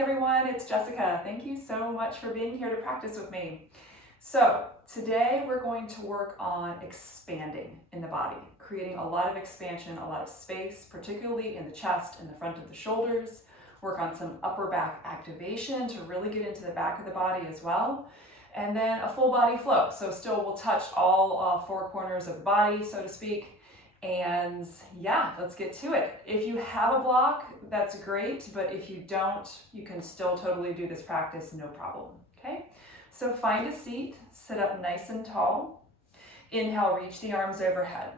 everyone, it's Jessica. Thank you so much for being here to practice with me. So today we're going to work on expanding in the body, creating a lot of expansion, a lot of space, particularly in the chest and the front of the shoulders. Work on some upper back activation to really get into the back of the body as well. And then a full body flow. So still we'll touch all four corners of the body, so to speak. And yeah, let's get to it. If you have a block, that's great. But if you don't, you can still totally do this practice, no problem. Okay? So find a seat, sit up nice and tall. Inhale, reach the arms overhead.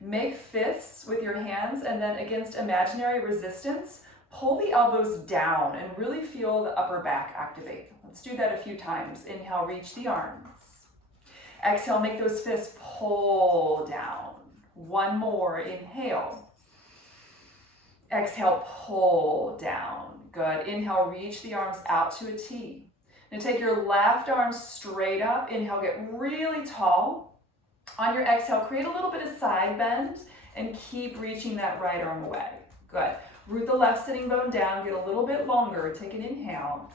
Make fists with your hands, and then against imaginary resistance, pull the elbows down and really feel the upper back activate. Let's do that a few times. Inhale, reach the arms. Exhale, make those fists pull down. One more, inhale. Exhale, pull down. Good. Inhale, reach the arms out to a T. Now take your left arm straight up. Inhale, get really tall. On your exhale, create a little bit of side bend and keep reaching that right arm away. Good. Root the left sitting bone down, get a little bit longer. Take an inhale.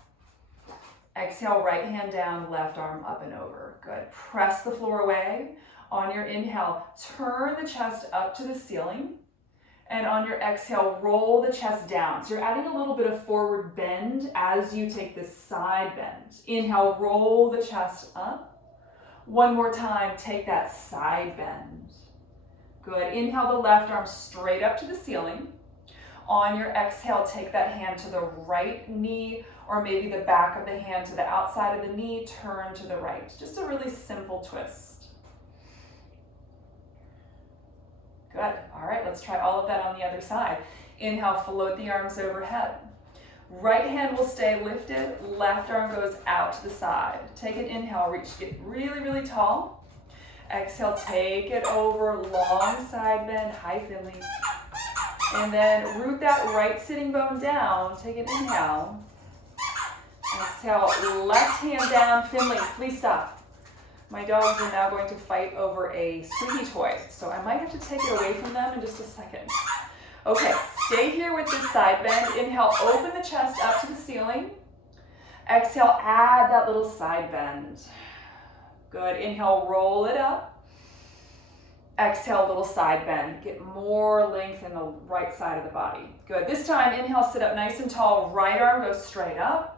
Exhale, right hand down, left arm up and over. Good. Press the floor away. On your inhale, turn the chest up to the ceiling. And on your exhale, roll the chest down. So you're adding a little bit of forward bend as you take this side bend. Inhale, roll the chest up. One more time, take that side bend. Good. Inhale the left arm straight up to the ceiling. On your exhale, take that hand to the right knee, or maybe the back of the hand to the outside of the knee, turn to the right. Just a really simple twist. Good. All right, let's try all of that on the other side. Inhale, float the arms overhead. Right hand will stay lifted, left arm goes out to the side. Take an inhale, reach, get really, really tall. Exhale, take it over, long side bend, high Finley. And then root that right sitting bone down. Take an inhale. Exhale, left hand down, Finley, please stop. My dogs are now going to fight over a squeaky toy, so I might have to take it away from them in just a second. Okay, stay here with this side bend. Inhale, open the chest up to the ceiling. Exhale, add that little side bend. Good. Inhale, roll it up. Exhale, little side bend. Get more length in the right side of the body. Good. This time, inhale, sit up nice and tall. Right arm goes straight up.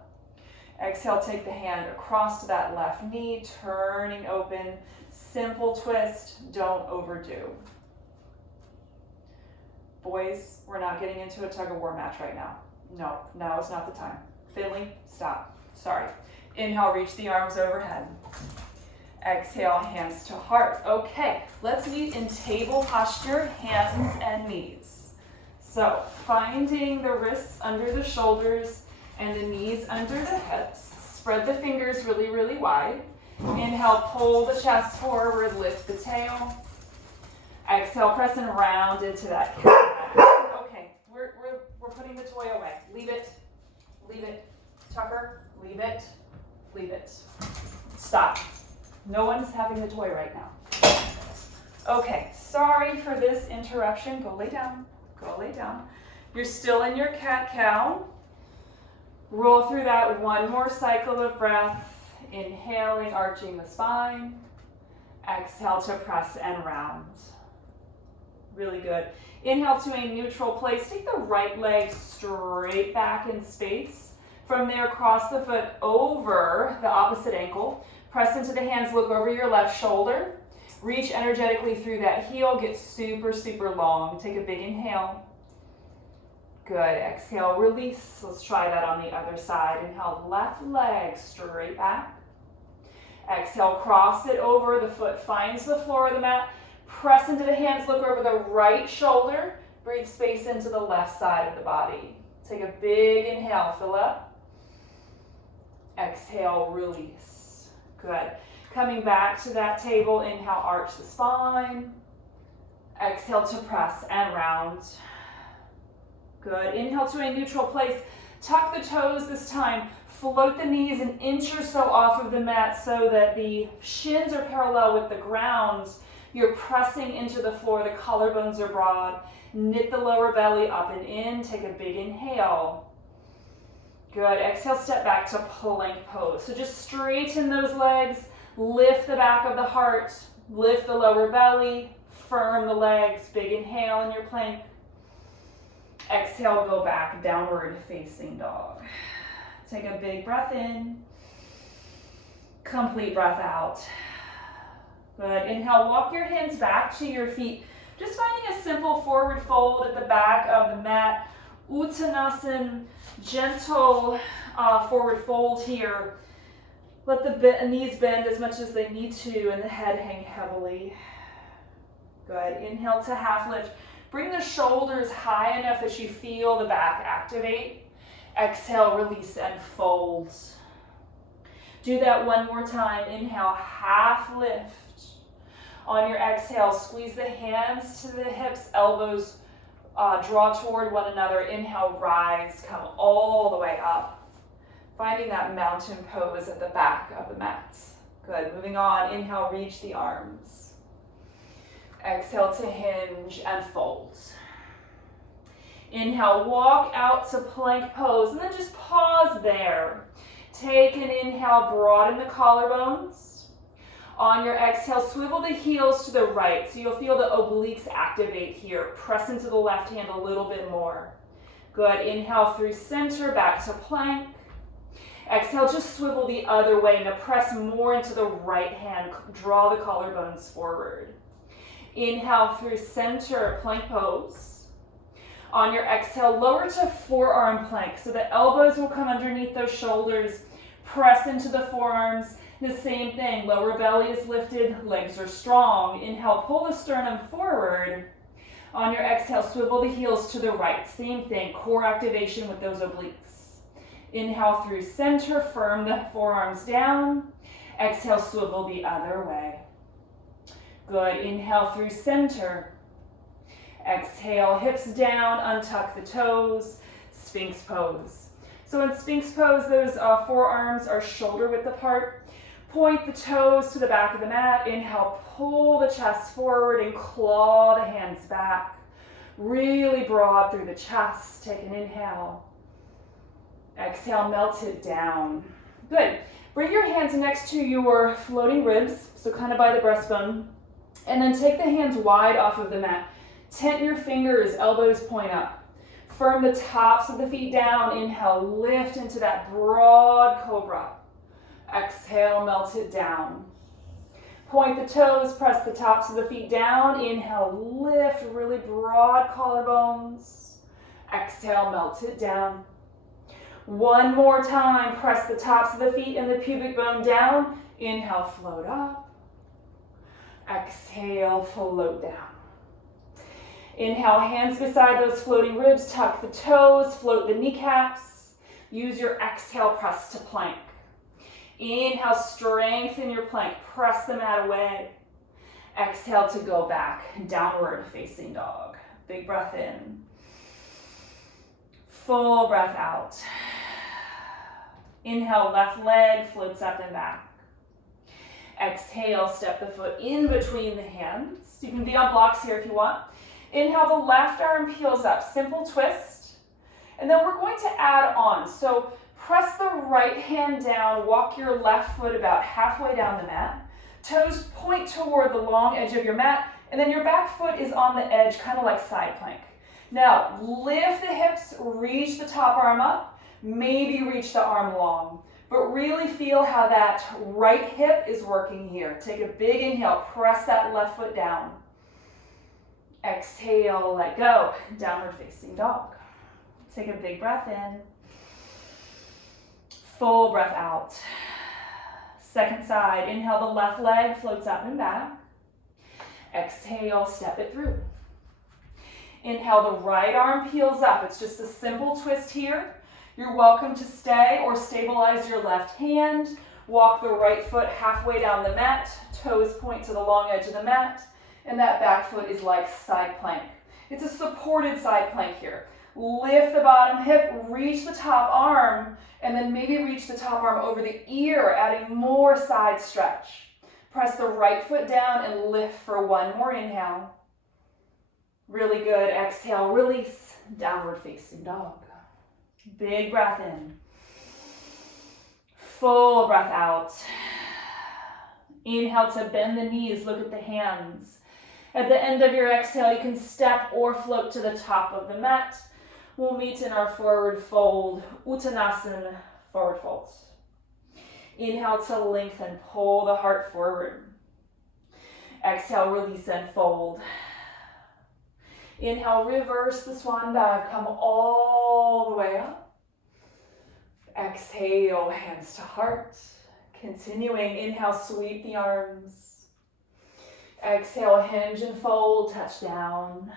Exhale, take the hand across to that left knee, turning open. Simple twist, don't overdo. Boys, we're not getting into a tug-of-war match right now. No, now is not the time. Finley, stop. Sorry. Inhale, reach the arms overhead. Exhale, hands to heart. Okay, let's meet in table posture, hands and knees. So, finding the wrists under the shoulders, and the knees under the hips. Spread the fingers really, really wide. Inhale, pull the chest forward, lift the tail. Exhale, press and round into that cat. Okay, we're putting the toy away. Leave it, Tucker, leave it. Stop. No one's having the toy right now. Okay, sorry for this interruption. Go lay down. You're still in your cat-cow. Roll through that one more cycle of breath. Inhaling, arching the spine. Exhale to press and round. Really good. Inhale to a neutral place. Take the right leg straight back in space. From there, cross the foot over the opposite ankle. Press into the hands, look over your left shoulder. Reach energetically through that heel. Get super, super long. Take a big inhale. Good. Exhale, release. Let's try that on the other side. Inhale, left leg straight back. Exhale, cross it over. The foot finds the floor of the mat. Press into the hands, look over the right shoulder. Breathe space into the left side of the body. Take a big inhale, fill up. Exhale, release. Good. Coming back to that table, inhale, arch the spine. Exhale to press and round. Good. Inhale to a neutral place. Tuck the toes this time. Float the knees an inch or so off of the mat so that the shins are parallel with the ground. You're pressing into the floor. The collarbones are broad. Knit the lower belly up and in. Take a big inhale. Good. Exhale, step back to plank pose. So just straighten those legs, lift the back of the heart, lift the lower belly, firm the legs. Big inhale in your plank. Exhale, go back, downward facing dog. Take a big breath in. Complete breath out. Good. Inhale, walk your hands back to your feet. Just finding a simple forward fold at the back of the mat. Uttanasana, gentle forward fold here. Let the knees bend as much as they need to and the head hang heavily. Good. Inhale to half lift. Bring the shoulders high enough that you feel the back activate. Exhale, release and fold. Do that one more time. Inhale, half lift. On your exhale, squeeze the hands to the hips, elbows draw toward one another. Inhale, rise, come all the way up. Finding that mountain pose at the back of the mat. Good, moving on. Inhale, reach the arms. Exhale to hinge and fold. Inhale, walk out to plank pose, and then just pause there. Take an inhale, broaden the collarbones. On your exhale, swivel the heels to the right, so you'll feel the obliques activate here. Press into the left hand a little bit more. Good, inhale through center, back to plank. Exhale, just swivel the other way. Now press more into the right hand, draw the collarbones forward. Inhale through center, plank pose. On your exhale, lower to forearm plank, so the elbows will come underneath those shoulders. Press into the forearms. The same thing, lower belly is lifted, legs are strong. Inhale, pull the sternum forward. On your exhale, swivel the heels to the right. Same thing, core activation with those obliques. Inhale through center, firm the forearms down. Exhale, swivel the other way. Good, inhale through center. Exhale, hips down, untuck the toes, Sphinx pose. So in Sphinx pose, those forearms are shoulder width apart. Point the toes to the back of the mat. Inhale, pull the chest forward and claw the hands back. Really broad through the chest. Take an inhale. Exhale, melt it down. Good. Bring your hands next to your floating ribs, so kind of by the breastbone. And then take the hands wide off of the mat. Tent your fingers, elbows point up. Firm the tops of the feet down. Inhale, lift into that broad cobra. Exhale, melt it down. Point the toes, press the tops of the feet down. Inhale, lift, really broad collarbones. Exhale, melt it down. One more time, press the tops of the feet and the pubic bone down. Inhale, float up. Exhale, float down. Inhale, hands beside those floating ribs, tuck the toes, float the kneecaps. Use your exhale, press to plank. Inhale, strengthen your plank, press the mat away. Exhale to go back, downward facing dog. Big breath in. Full breath out. Inhale, left leg floats up and back. Exhale, step the foot in between the hands. You can be on blocks here if you want. Inhale, the left arm peels up, simple twist. And then we're going to add on. So press the right hand down, walk your left foot about halfway down the mat. Toes point toward the long edge of your mat, and then your back foot is on the edge, kind of like side plank. Now, lift the hips, reach the top arm up, maybe reach the arm long, but really feel how that right hip is working here. Take a big inhale, press that left foot down. Exhale, let go, downward facing dog. Take a big breath in. Full breath out. Second side, inhale, the left leg floats up and back. Exhale, step it through. Inhale, the right arm peels up. It's just a simple twist here. You're welcome to stay or stabilize your left hand. Walk the right foot halfway down the mat. Toes point to the long edge of the mat. And that back foot is like side plank. It's a supported side plank here. Lift the bottom hip, reach the top arm, and then maybe reach the top arm over the ear, adding more side stretch. Press the right foot down and lift for one more inhale. Really good. Exhale, release, downward facing dog. Big breath in. full breath out. Inhale to bend the knees, look at the hands. At the end of your exhale, you can step or float to the top of the mat. We'll meet in our forward fold, Uttanasana, forward fold. Inhale to lengthen, pull the heart forward. Exhale, release and fold. Inhale, reverse the swan dive, come all the way up. Exhale, hands to heart. Continuing, inhale, sweep the arms. Exhale, hinge and fold, touch down.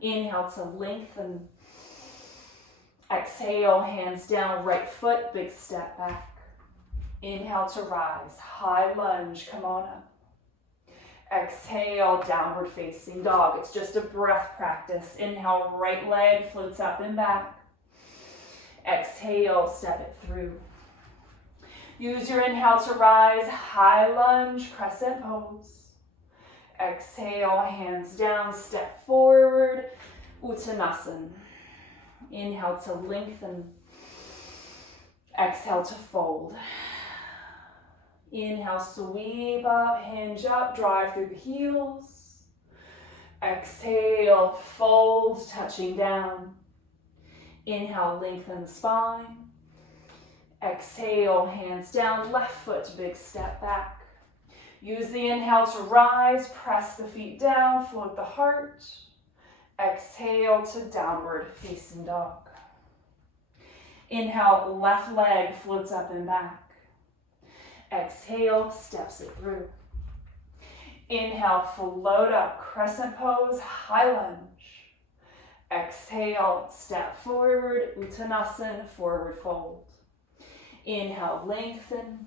Inhale to lengthen. Exhale, hands down, right foot, big step back. Inhale to rise, high lunge, come on up. Exhale, downward facing dog. It's just a breath practice. Inhale, right leg floats up and back. Exhale, step it through. Use your inhale to rise, high lunge, crescent pose. Exhale, hands down, step forward, Uttanasana. Inhale to lengthen. Exhale to fold. Inhale, sweep up, hinge up, drive through the heels. Exhale, fold, touching down. Inhale, lengthen the spine. Exhale, hands down, left foot, big step back. Use the inhale to rise, press the feet down, float the heart. Exhale to downward facing dog. Inhale, left leg floats up and back. Exhale, steps it through. Inhale, float up, crescent pose, high lunge. Exhale, step forward, Uttanasana, forward fold. Inhale, lengthen.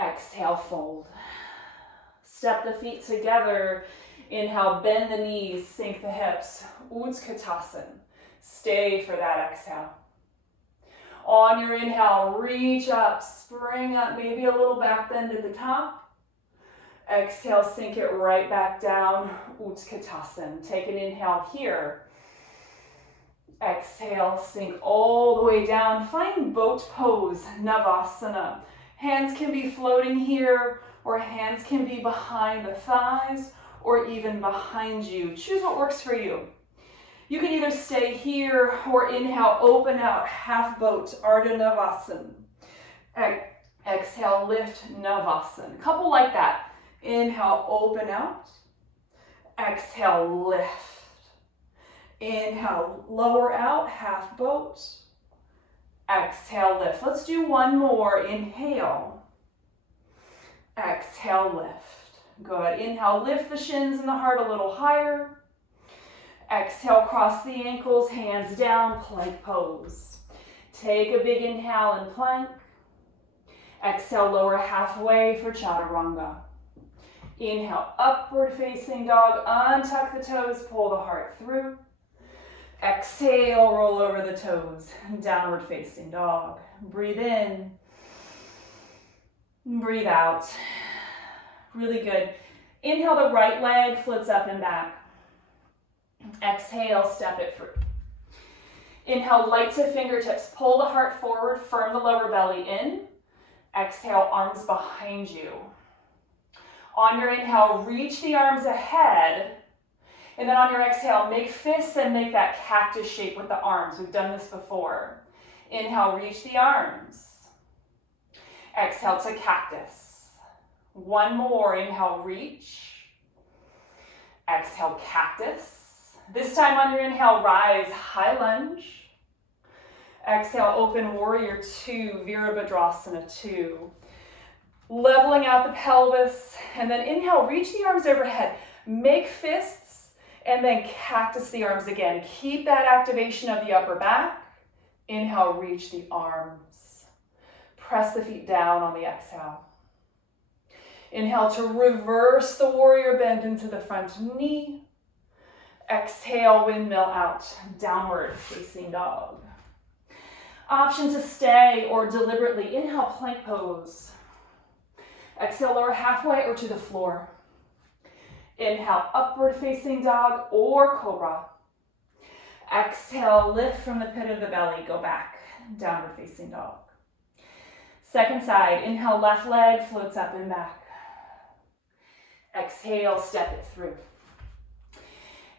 Exhale, fold. Step the feet together. Inhale, bend the knees, sink the hips. Utkatasana. Stay for that exhale. On your inhale, reach up, spring up, maybe a little back bend at the top. Exhale, sink it right back down, Utkatasana. Take an inhale here. Exhale, sink all the way down. Find boat pose, Navasana. Hands can be floating here, or hands can be behind the thighs, or even behind you. Choose what works for you. You can either stay here or inhale, open out, half boat, Ardha Navasana. Exhale, lift, Navasana. Couple like that. Inhale, open out. Exhale, lift. Inhale, lower out, half boat. Exhale, lift. Let's do one more. Inhale. Exhale, lift. Good. Inhale, lift the shins and the heart a little higher. Exhale, cross the ankles, hands down, plank pose. Take a big inhale and plank. Exhale, lower halfway for chaturanga. Inhale, upward facing dog, untuck the toes, pull the heart through. Exhale, roll over the toes, downward facing dog. Breathe in, breathe out. Really good. Inhale, the right leg floats up and back. Exhale, step it through. Inhale, light to fingertips, pull the heart forward, firm the lower belly in. Exhale, arms behind you. On your inhale, reach the arms ahead. And then on your exhale, make fists and make that cactus shape with the arms. We've done this before. Inhale, reach the arms. Exhale to cactus. One more. Inhale, reach. Exhale, cactus. This time on your inhale, rise, high lunge. Exhale, open warrior two, Virabhadrasana 2. Leveling out the pelvis. And then inhale, reach the arms overhead. Make fists. And then cactus the arms again. Keep that activation of the upper back. Inhale, reach the arms. Press the feet down on the exhale. Inhale to reverse the warrior bend into the front knee. Exhale, windmill out, downward facing dog. Option to stay or deliberately inhale, plank pose. Exhale, lower halfway or to the floor. Inhale, upward facing dog or cobra. Exhale, lift from the pit of the belly, go back, downward facing dog. Second side, inhale, left leg floats up and back. Exhale, step it through.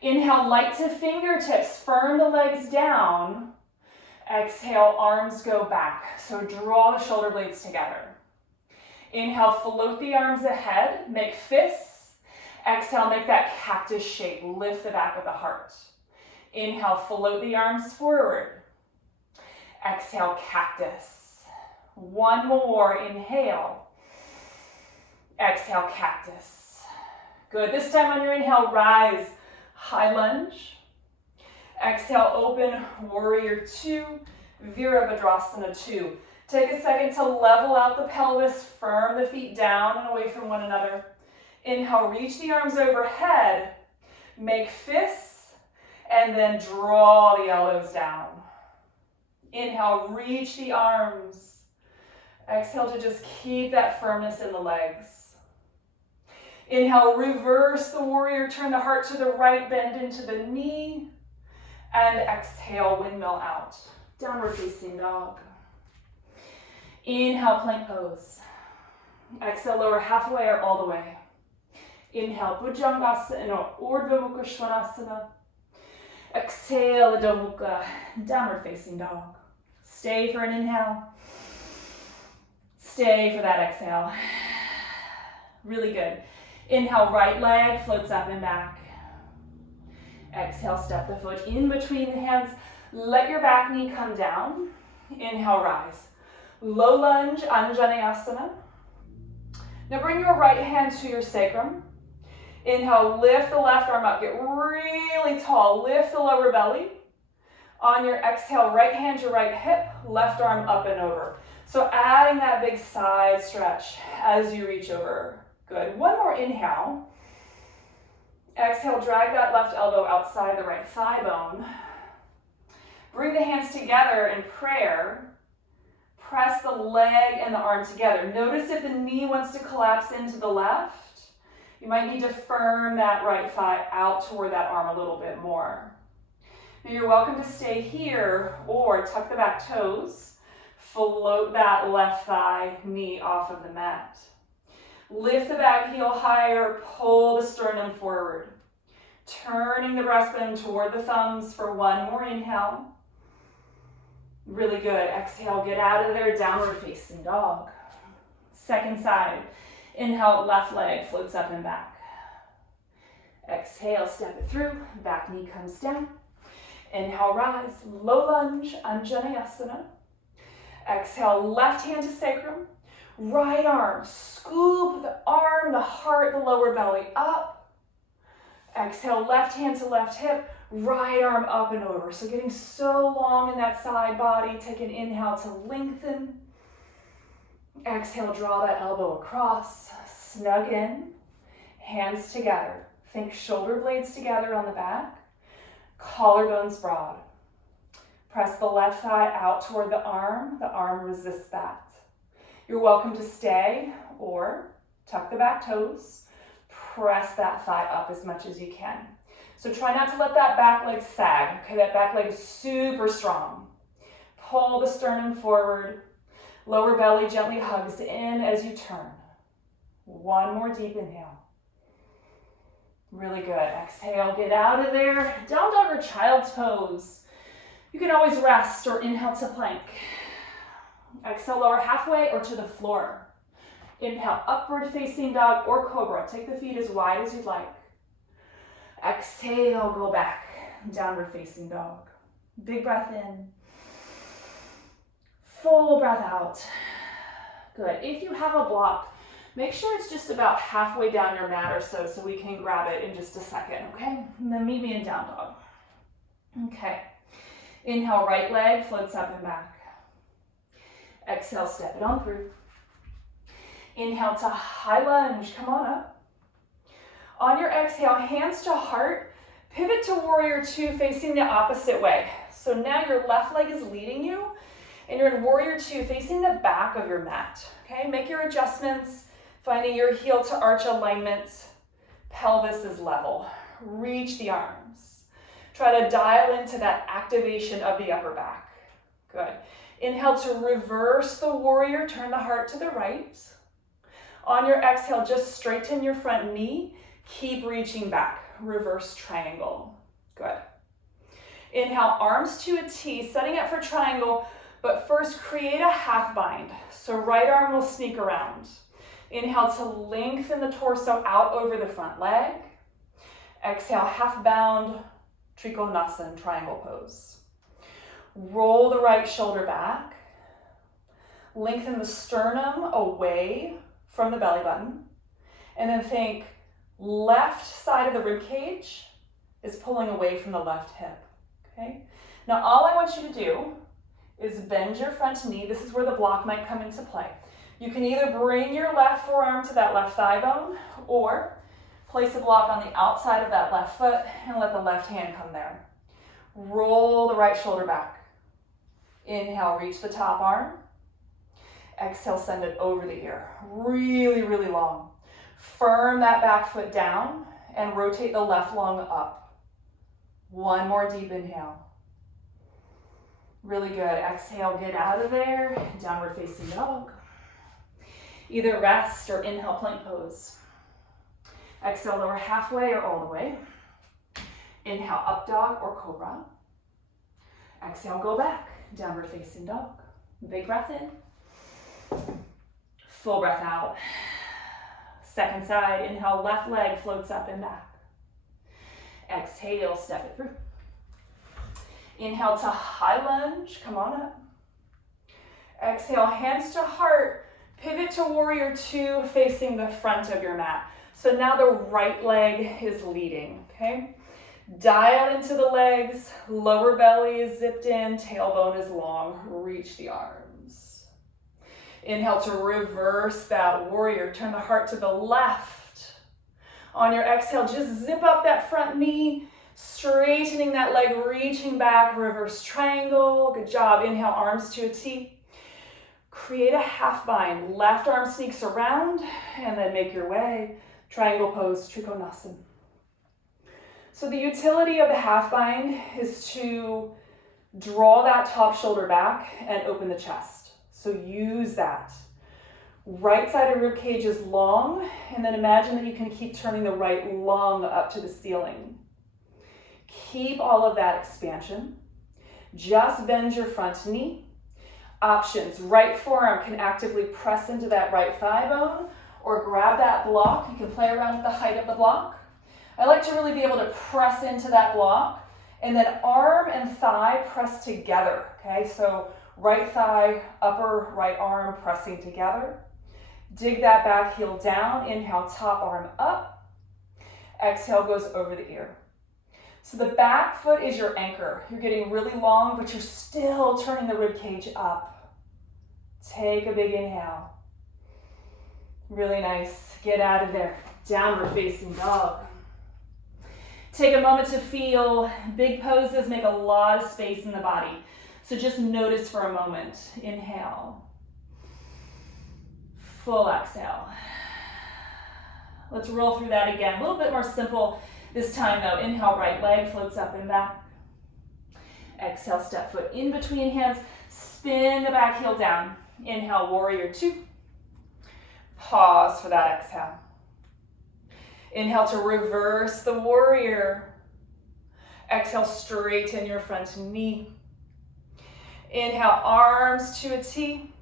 Inhale, light to fingertips, firm the legs down. Exhale, arms go back. So draw the shoulder blades together. Inhale, float the arms ahead, make fists. Exhale, make that cactus shape, lift the back of the heart. Inhale, float the arms forward. Exhale, cactus. One more, inhale. Exhale, cactus. Good, this time on your inhale, rise, high lunge. Exhale, open, warrior two, Virabhadrasana two. Take a second to level out the pelvis, firm the feet down and away from one another. Inhale, reach the arms overhead, make fists, and then draw the elbows down. Inhale, reach the arms. Exhale to just keep that firmness in the legs. Inhale, reverse the warrior, turn the heart to the right, bend into the knee, and exhale, windmill out. Downward facing dog. Inhale, plank pose. Exhale, lower halfway or all the way. Inhale, Bhujangasana, Urdhva Mukha Svanasana. Exhale, Adho Mukha, downward facing dog. Stay for an inhale. Stay for that exhale. Really good. Inhale, right leg floats up and back. Exhale, step the foot in between the hands. Let your back knee come down. Inhale, rise. Low lunge, Anjaneyasana. Now bring your right hand to your sacrum. Inhale, lift the left arm up. Get really tall. Lift the lower belly. On your exhale, right hand to right hip, left arm up and over. So adding that big side stretch as you reach over. Good. One more inhale. Exhale, drag that left elbow outside the right thigh bone. Bring the hands together in prayer. Press the leg and the arm together. Notice if the knee wants to collapse into the left. You might need to firm that right thigh out toward that arm a little bit more. Now you're welcome to stay here or tuck the back toes. Float that left thigh, knee off of the mat. Lift the back heel higher, pull the sternum forward. Turning the breastbone toward the thumbs for one more inhale. Really good. Exhale, get out of there, downward facing dog. Second side. Inhale, left leg floats up and back. Exhale, step it through, back knee comes down. Inhale, rise, low lunge, Anjaneyasana. Exhale, left hand to sacrum. Right arm, scoop the arm, the heart, the lower belly up. Exhale, left hand to left hip, right arm up and over. So getting so long in that side body. Take an inhale to lengthen. Exhale, draw that elbow across, snug in, hands together. Think shoulder blades together on the back, collarbones broad. Press the left thigh out toward the arm resists that. You're welcome to stay or tuck the back toes, press that thigh up as much as you can. So try not to let that back leg sag, okay? That back leg is super strong. Pull the sternum forward, lower belly gently hugs in as you turn. One more deep inhale. Really good. Exhale, get out of there. Down dog or child's pose. You can always rest or inhale to plank. Exhale, lower halfway or to the floor. Inhale, upward facing dog or cobra. Take the feet as wide as you'd like. Exhale, go back. Downward facing dog. Big breath in. Full breath out. Good. If you have a block, make sure it's just about halfway down your mat or so we can grab it in just a second, okay? And then meet me in down dog. Okay. Inhale, right leg floats up and back. Exhale, step it on through. Inhale to high lunge, come on up. On your exhale, hands to heart, pivot to warrior two facing the opposite way. So now your left leg is leading you and you're in warrior two facing the back of your mat, okay? Make your adjustments, finding your heel to arch alignment. Pelvis is level. Reach the arms. Try to dial into that activation of the upper back. Good. Inhale to reverse the warrior, turn the heart to the right. On your exhale, just straighten your front knee. Keep reaching back, reverse triangle. Good. Inhale, arms to a T, setting up for triangle, but first create a half bind. So right arm will sneak around. Inhale to lengthen the torso out over the front leg. Exhale, half bound, Trikonasana, triangle pose. Roll the right shoulder back. Lengthen the sternum away from the belly button. And then think left side of the rib cage is pulling away from the left hip. Okay? Now all I want you to do is bend your front knee. This is where the block might come into play. You can either bring your left forearm to that left thigh bone or place a block on the outside of that left foot and let the left hand come there. Roll the right shoulder back. Inhale, reach the top arm. Exhale, send it over the ear. Really, really long. Firm that back foot down and rotate the left lung up. One more deep inhale. Really good. Exhale, get out of there. Downward facing dog. Either rest or inhale, plank pose. Exhale, lower halfway or all the way. Inhale, up dog or cobra. Exhale, go back. Downward facing dog. Big breath in. Full breath out. Second side, inhale, left leg floats up and back. Exhale, step it through. Inhale to high lunge, come on up. Exhale, hands to heart. Pivot to warrior two, facing the front of your mat. So now the right leg is leading, okay? Dial into the legs, lower belly is zipped in, tailbone is long, reach the arms. Inhale to reverse that warrior, turn the heart to the left. On your exhale, just zip up that front knee, straightening that leg, reaching back, reverse triangle, good job. Inhale, arms to a T. Create a half bind, left arm sneaks around, and then make your way. Triangle pose, Trikonasana. So the utility of the half bind is to draw that top shoulder back and open the chest. So use that. Right side of rib cage is long, and then imagine that you can keep turning the right lung up to the ceiling. Keep all of that expansion. Just bend your front knee. Options, right forearm can actively press into that right thigh bone or grab that block. You can play around with the height of the block. I like to really be able to press into that block and then arm and thigh press together, okay? So right thigh, upper right arm pressing together. Dig that back heel down. Inhale, top arm up. Exhale goes over the ear. So the back foot is your anchor. You're getting really long, but you're still turning the rib cage up. Take a big inhale. Really nice. Get out of there. Downward facing dog. Take a moment to feel. Big poses make a lot of space in the body. So just notice for a moment. Inhale. Full exhale. Let's roll through that again. A little bit more simple this time though. Inhale, right leg floats up and back. Exhale, step foot in between hands. Spin the back heel down. Inhale, warrior two. Pause for that exhale. Inhale to reverse the warrior. Exhale, straighten your front knee. Inhale, arms to a T.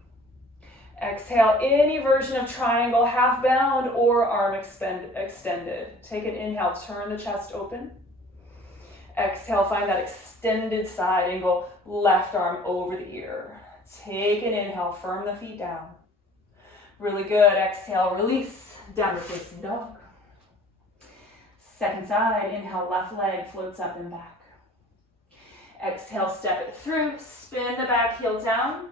Exhale, any version of triangle, half bound or arm extended. Take an inhale, turn the chest open. Exhale, find that extended side angle, left arm over the ear. Take an inhale, firm the feet down. Really good. Exhale, release, downward facing dog. Second side, inhale, left leg floats up and back. Exhale, step it through, spin the back heel down.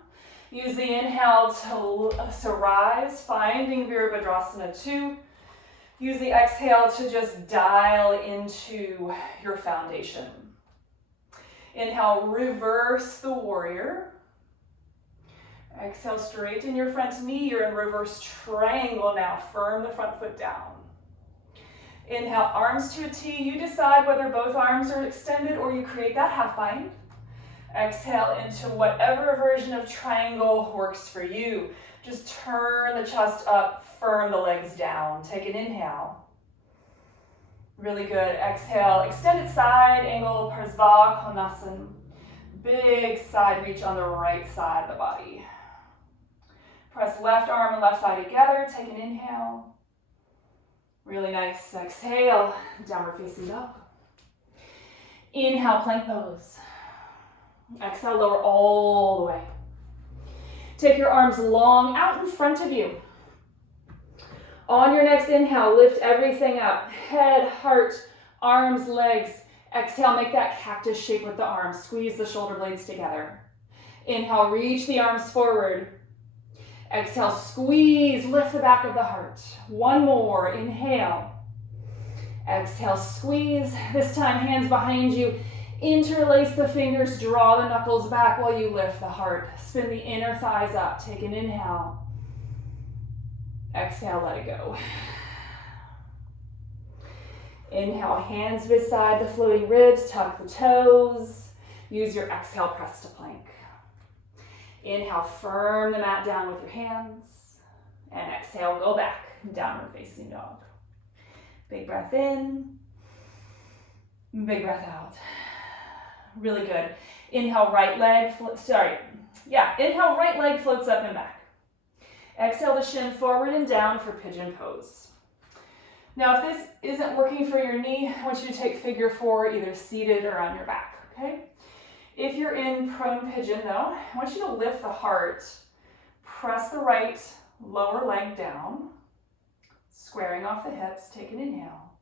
Use the inhale to rise, finding Virabhadrasana 2. Use the exhale to just dial into your foundation. Inhale, reverse the warrior. Exhale, straighten your front knee. You're in reverse triangle now. Firm the front foot down. Inhale, arms to a T. You decide whether both arms are extended or you create that half bind. Exhale into whatever version of triangle works for you. Just turn the chest up, firm the legs down. Take an inhale. Really good. Exhale, extended side angle, Parsva Konasana. Big side reach on the right side of the body. Press left arm and left thigh together. Take an inhale. Really nice. Exhale, downward facing dog. Inhale, plank pose. Exhale, lower all the way. Take your arms long out in front of you. On your next inhale, lift everything up. Head, heart, arms, legs. Exhale, make that cactus shape with the arms. Squeeze the shoulder blades together. Inhale, reach the arms forward. Exhale, squeeze, lift the back of the heart. One more, inhale. Exhale, squeeze. This time, hands behind you. Interlace the fingers, draw the knuckles back while you lift the heart. Spin the inner thighs up. Take an inhale. Exhale, let it go. Inhale, hands beside the floating ribs, tuck the toes. Use your exhale, press to plank. Inhale, firm the mat down with your hands. And exhale, go back, downward facing dog. Big breath in, big breath out. Really good. Inhale, right leg, inhale, right leg floats up and back. Exhale the shin forward and down for pigeon pose. Now, if this isn't working for your knee, I want you to take figure 4, either seated or on your back, okay? If you're in prone pigeon though, I want you to lift the heart, press the right lower leg down, squaring off the hips, take an inhale.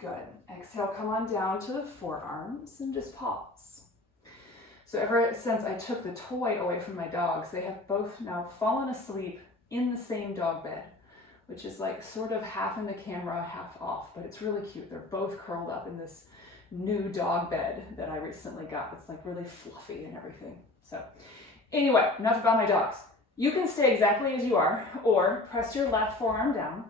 Good. Exhale, come on down to the forearms and just pause. So ever since I took the toy away from my dogs, they have both now fallen asleep in the same dog bed, which is like sort of half in the camera, half off, but it's really cute. They're both curled up in this new dog bed that I recently got. It's like really fluffy and everything. So anyway, enough about my dogs. You can stay exactly as you are, or press your left forearm down,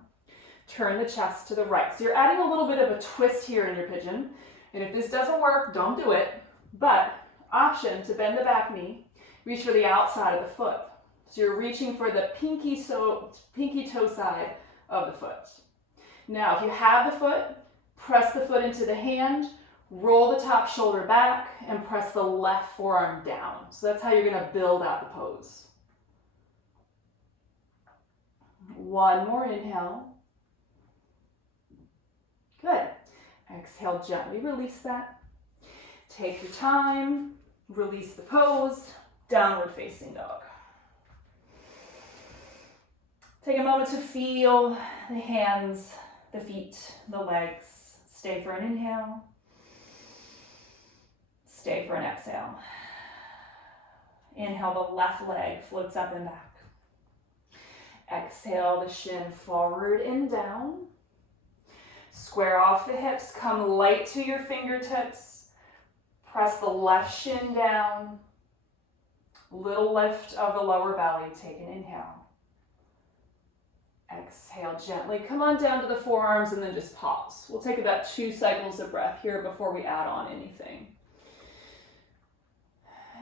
turn the chest to the right. So you're adding a little bit of a twist here in your pigeon. And if this doesn't work, don't do it. But option to bend the back knee, reach for the outside of the foot. So you're reaching for the pinky toe side of the foot. Now, if you have the foot, press the foot into the hand, roll the top shoulder back, and press the left forearm down. So that's how you're going to build out the pose. One more inhale. Good. Exhale, gently release that. Take your time, release the pose, downward facing dog. Take a moment to feel the hands, the feet, the legs. Stay for an inhale. Stay for an exhale. Inhale, the left leg floats up and back. Exhale, the shin forward and down. Square off the hips, come light to your fingertips. Press the left shin down. Little lift of the lower belly, take an inhale. Exhale gently, come on down to the forearms and then just pause. We'll take about 2 cycles of breath here before we add on anything.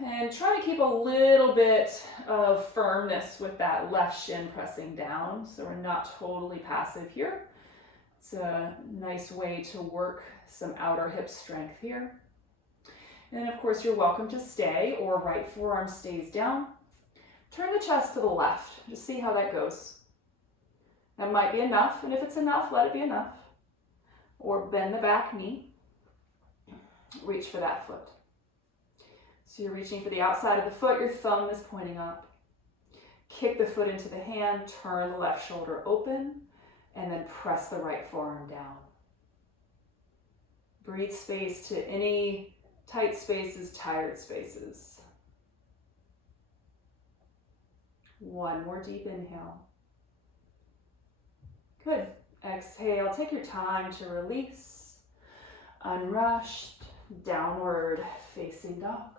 And try to keep a little bit of firmness with that left shin pressing down, so we're not totally passive here. It's a nice way to work some outer hip strength here. And then of course you're welcome to stay, or right forearm stays down. Turn the chest to the left, just see how that goes. That might be enough, and if it's enough, let it be enough. Or bend the back knee, reach for that foot. So you're reaching for the outside of the foot, your thumb is pointing up. Kick the foot into the hand, turn the left shoulder open, and then press the right forearm down. Breathe space to any tight spaces, tired spaces. One more deep inhale. Good. Exhale, take your time to release. Unrushed, downward facing dog.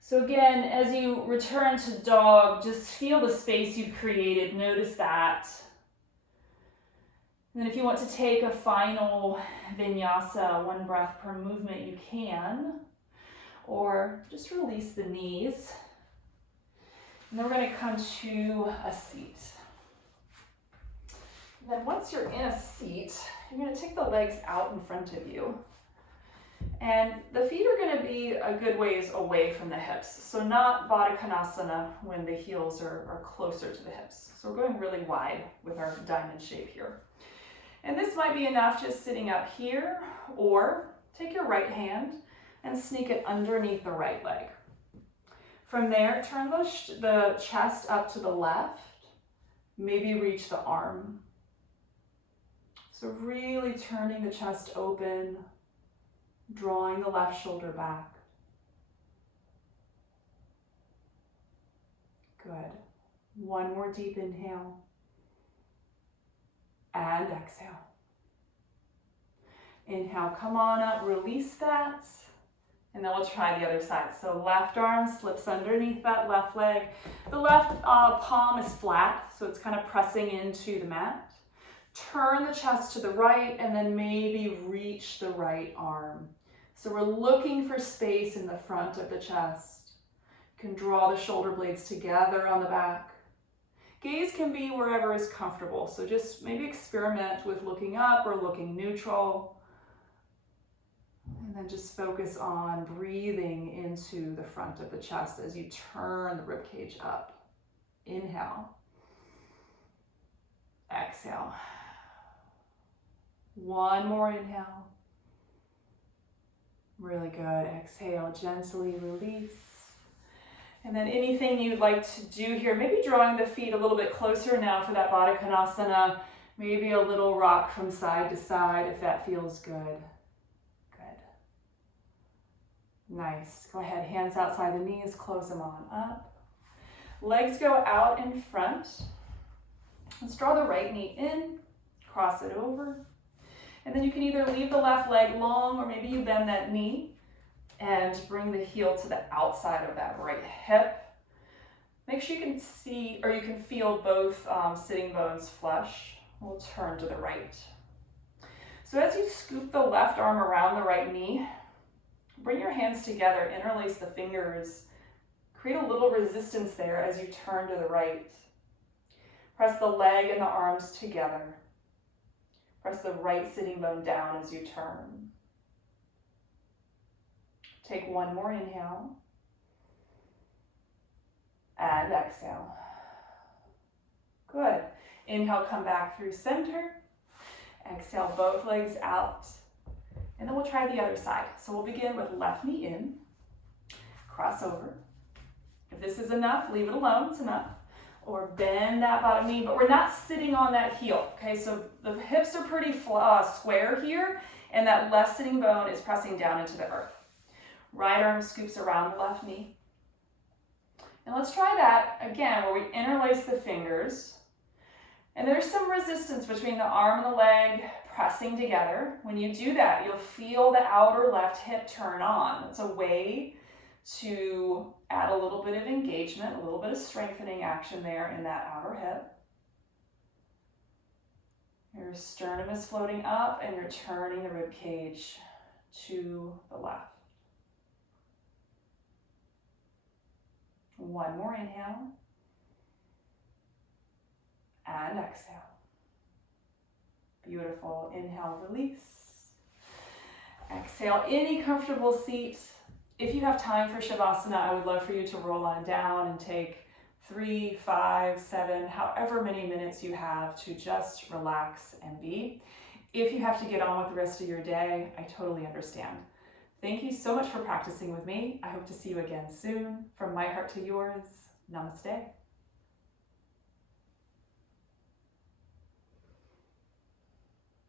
So again, as you return to dog, just feel the space you've created. Notice that. And then if you want to take a final vinyasa, 1 breath per movement, you can. or just release the knees. And then we're going to come to a seat. Then once you're in a seat, you're going to take the legs out in front of you. And the feet are going to be a good ways away from the hips. So not Baddha Konasana when the heels are closer to the hips. So we're going really wide with our diamond shape here. And this might be enough just sitting up here, or take your right hand and sneak it underneath the right leg. From there, turn the chest up to the left, maybe reach the arm. So really turning the chest open, drawing the left shoulder back. Good. One more deep inhale. And exhale. Inhale, come on up, release that. And then we'll try the other side. So left arm slips underneath that left leg. The left palm is flat, so it's kind of pressing into the mat. Turn the chest to the right and then maybe reach the right arm. So we're looking for space in the front of the chest. You can draw the shoulder blades together on the back. Gaze can be wherever is comfortable. So just maybe experiment with looking up or looking neutral. And then just focus on breathing into the front of the chest as you turn the ribcage up. Inhale. Exhale. One more inhale. Really good. Exhale, gently release. And then anything you'd like to do here, maybe drawing the feet a little bit closer now for that Baddha Konasana. Maybe a little rock from side to side if that feels good. Nice. Go ahead, hands outside the knees, close them on up. Legs go out in front. Let's draw the right knee in, cross it over. And then you can either leave the left leg long or maybe you bend that knee and bring the heel to the outside of that right hip. Make sure you can see or you can feel both sitting bones flush. We'll turn to the right. So as you scoop the left arm around the right knee, bring your hands together, interlace the fingers, create a little resistance there as you turn to the right. Press the leg and the arms together. Press the right sitting bone down as you turn. Take one more inhale. And exhale. Good. Inhale, come back through center. Exhale, both legs out. And then we'll try the other side. So we'll begin with left knee in, cross over. If this is enough, leave it alone, it's enough. Or bend that bottom knee, but we're not sitting on that heel, okay? So the hips are pretty square here, and that left sitting bone is pressing down into the earth. Right arm scoops around the left knee. And let's try that again, where we interlace the fingers. And there's some resistance between the arm and the leg pressing together. When you do that, you'll feel the outer left hip turn on. It's a way to add a little bit of engagement, a little bit of strengthening action there in that outer hip. Your sternum is floating up and you're turning the rib cage to the left. One more inhale. And exhale. Beautiful. Inhale, release. Exhale, any comfortable seat. If you have time for Shavasana, I would love for you to roll on down and take 3, 5, 7, however many minutes you have to just relax and be. If you have to get on with the rest of your day, I totally understand. Thank you so much for practicing with me. I hope to see you again soon. From my heart to yours, namaste.